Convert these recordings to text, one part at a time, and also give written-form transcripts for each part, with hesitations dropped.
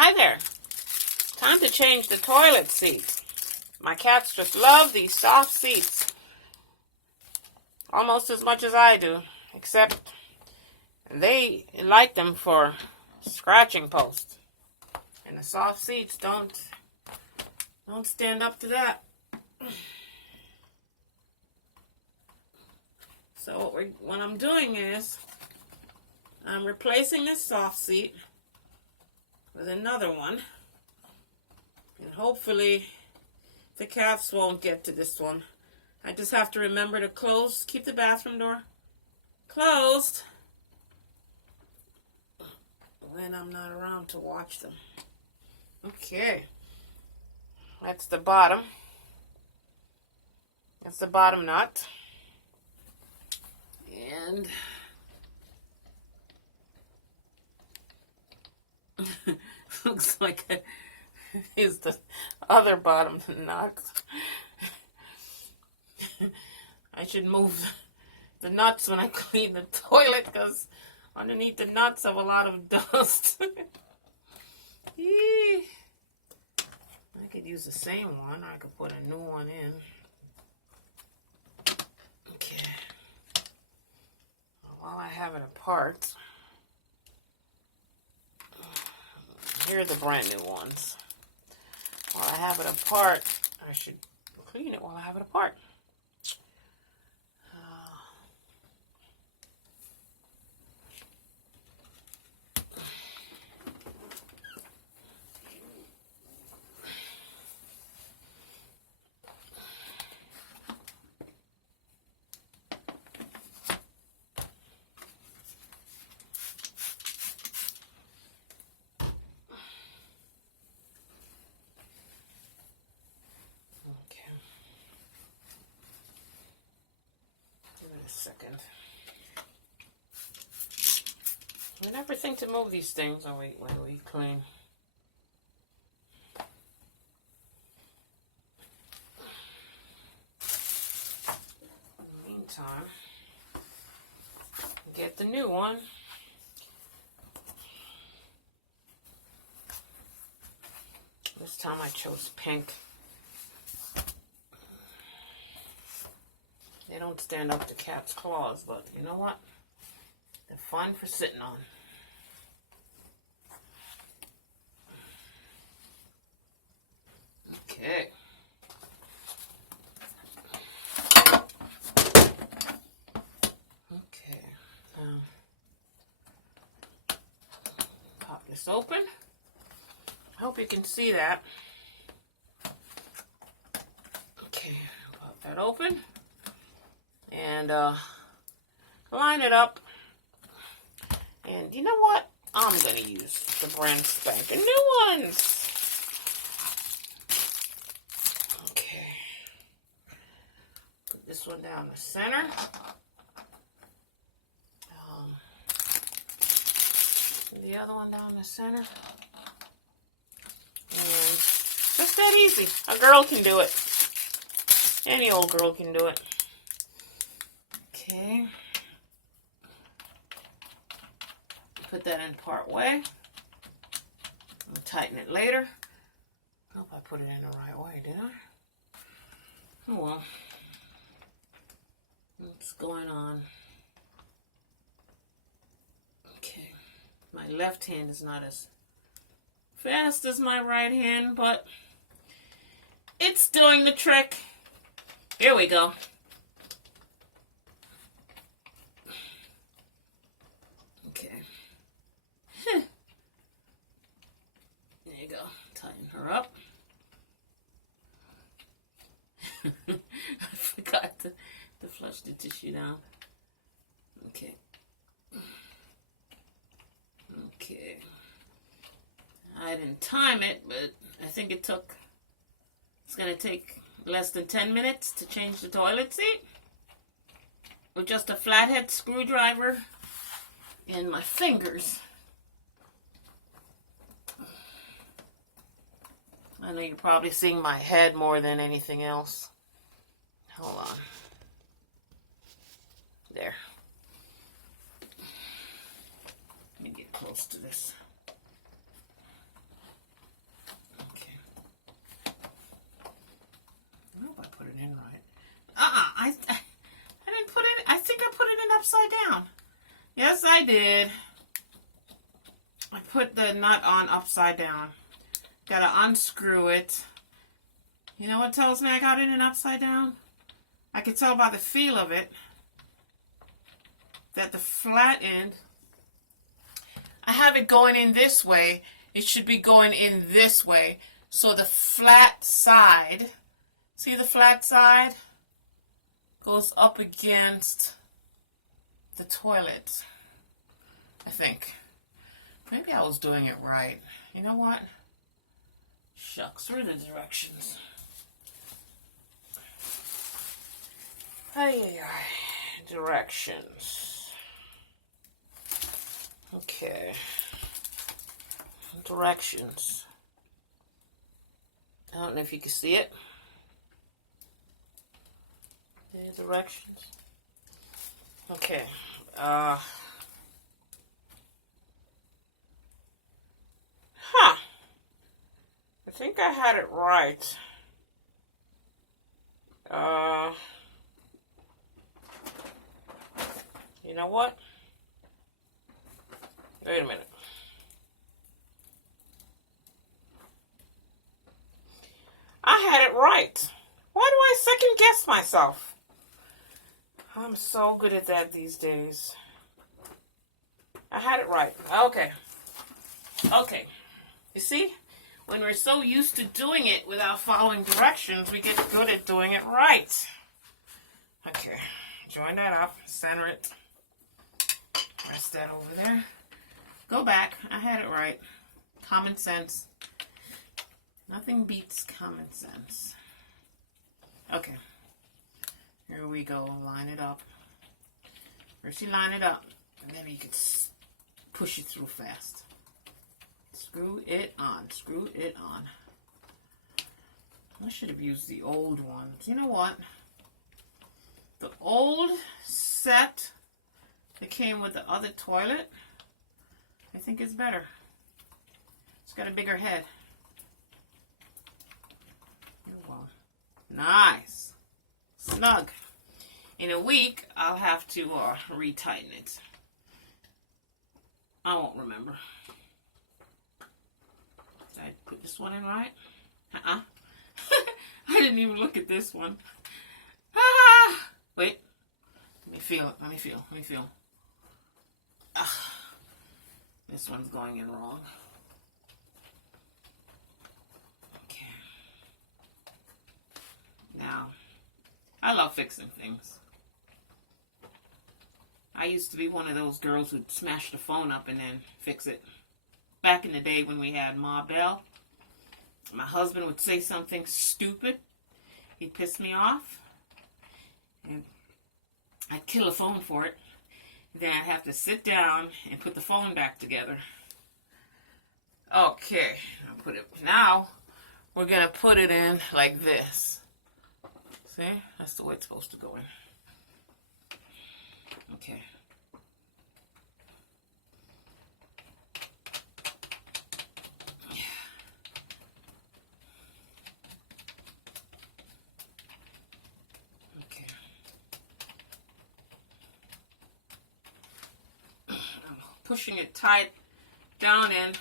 Hi there. Time to change the toilet seat. My cats just love these soft seats. Almost as much as I do. Except they like them for scratching posts. And the soft seats don't stand up to that. So what I'm doing is I'm replacing this soft seat with another one. And hopefully the cats won't get to this one. I just have to remember to keep the bathroom door closed when I'm not around to watch them. Okay. That's the bottom. That's the bottom nut. And looks like is the other bottom nut. I should move the nuts when I clean the toilet because underneath the nuts have a lot of dust. I could use the same one. I could put a new one in. Okay. While I have it apart, here are the brand new ones. While I have it apart, I should clean it while I have it apart. Second. I never think to move these things when we clean. In the meantime, get the new one. This time I chose pink. They don't stand up to cat's claws, but you know what? They're fun for sitting on. Okay. Okay. Pop this open. I hope you can see that. Okay, pop that open. And line it up. And you know what? I'm going to use the brand spanking new ones. Okay. Put this one down the center. The other one down the center. And just that easy. A girl can do it. Any old girl can do it. Okay. Put that in part way. I'll tighten it later. I hope I put it in the right way, did I? Oh well. What's going on? Okay. My left hand is not as fast as my right hand, but it's doing the trick. Here we go. Up. I forgot to flush the tissue down. Okay. Okay. I didn't time it, but I think it's going to take less than 10 minutes to change the toilet seat with just a flathead screwdriver and my fingers. I know you're probably seeing my head more than anything else. Hold on. There. Let me get close to this. as I did, I put the nut on upside down. Gotta unscrew it. You know what tells me I got it in upside down? I could tell by the feel of it that the flat end, I have it going in this way. It should be going in this way. So the flat side, see the flat side? Goes up against the toilet, I think. Maybe I was doing it right. You know what? Shucks, where are the directions? Ay, directions. Okay. Directions. I don't know if you can see it. Any directions? Okay. I think I had it right. You know what? Wait a minute. I had it right. Why do I second guess myself? I'm so good at that these days. I had it right. Okay. Okay. You see? When we're so used to doing it without following directions, we get good at doing it right. Okay. Join that up. Center it. Rest that over there. Go back. I had it right. Common sense. Nothing beats common sense. Okay. Here we go. Line it up. First you line it up. And then you can push it through fast. Screw it on. Screw it on. I should have used the old ones. You know what? The old set that came with the other toilet, I think is better. It's got a bigger head. Oh, well. Nice. Snug. In a week, I'll have to retighten it. I won't remember. Did I put this one in right? I didn't even look at this one. Wait. Let me feel it. Let me feel. Let me feel. This one's going in wrong. Okay. Now, I love fixing things. I used to be one of those girls who'd smash the phone up and then fix it. Back in the day when we had Ma Bell, my husband would say something stupid. He'd piss me off. And I'd kill a phone for it. Then I'd have to sit down and put the phone back together. Okay, I'll put it. Now, we're going to put it in like this. See? That's the way it's supposed to go in. Okay. Pushing it tight down in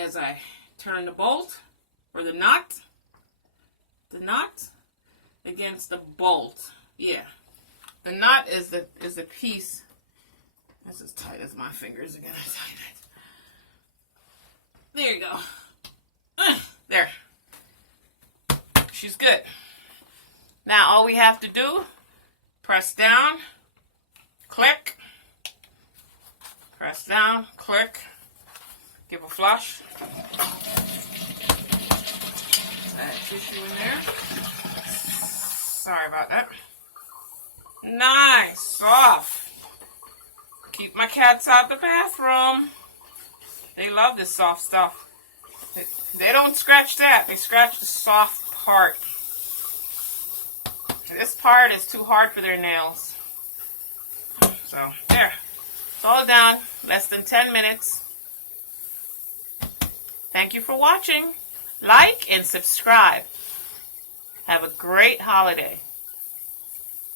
as I turn the bolt or the nut against the bolt. Yeah, the nut is the piece. That's as tight as my fingers are gonna tighten it. There you go. There. She's good. Now all we have to do, press down, click. Press down, click, give a flush. That tissue in there. Sorry about that. Nice, soft. Keep my cats out of the bathroom. They love this soft stuff. They don't scratch that. They scratch the soft part. This part is too hard for their nails. So, there. It's all done. Less than 10 minutes. Thank you for watching. Like and subscribe. Have a great holiday.